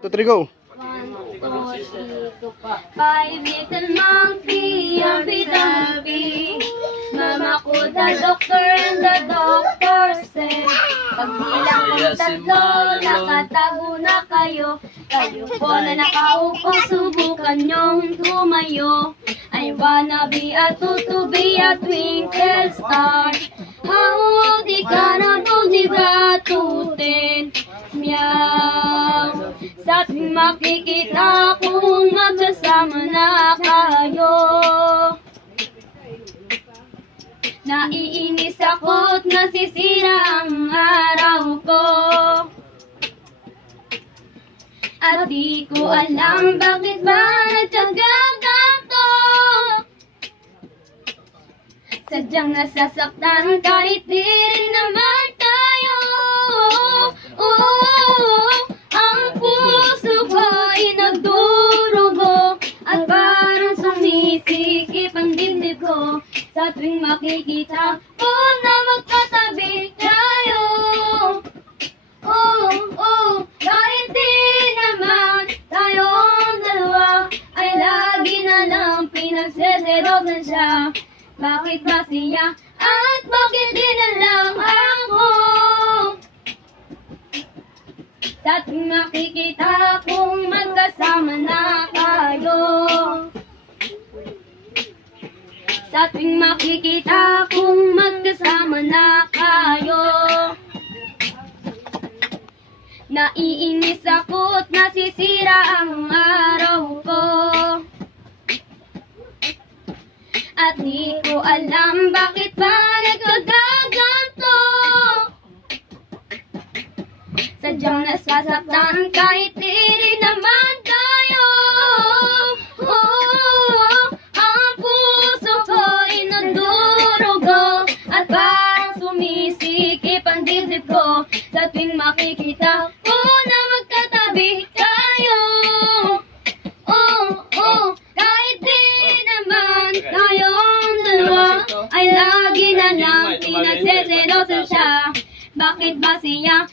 Two, three, go. Five little monkey, yummy-dumpy. Mama ko, the doctor and the doctor said, pag bilang kong tatlo, nakatago na kayo. Kayo po na nakaupo, subukan niyong tumayo. I wanna be a to be a twinkle star. How old ka na doon, di ba tutin? Makikita kung magsasama na kayo. Naiinis ako't nasisira ang araw ko. At di ko alam bakit ba nagtagaganto. Sadyang nasasaktan kahit di rin naman sa tuwing makikita ko na magkatabi tayo. Oh, oh, kahit di naman tayong dalawa ay lagi na lang pinagseselosan siya. Bakit ba siya at bakit di na lang ako? Sa tuwing makikita Sa tuwing makikita kung magkasama na kayo. Naiinis ako't nasisira ang araw ko. At di ko alam bakit ba nagkagaganto. Sadyang nasasaktan kahit di Sinisikip ang dibdib ko Sa tuwing makikita ko na magkatabi tayo. Oh, oh, kahit di naman tayong dalawa Ay lagi na lang pinagseselosan siya. Bakit ba siya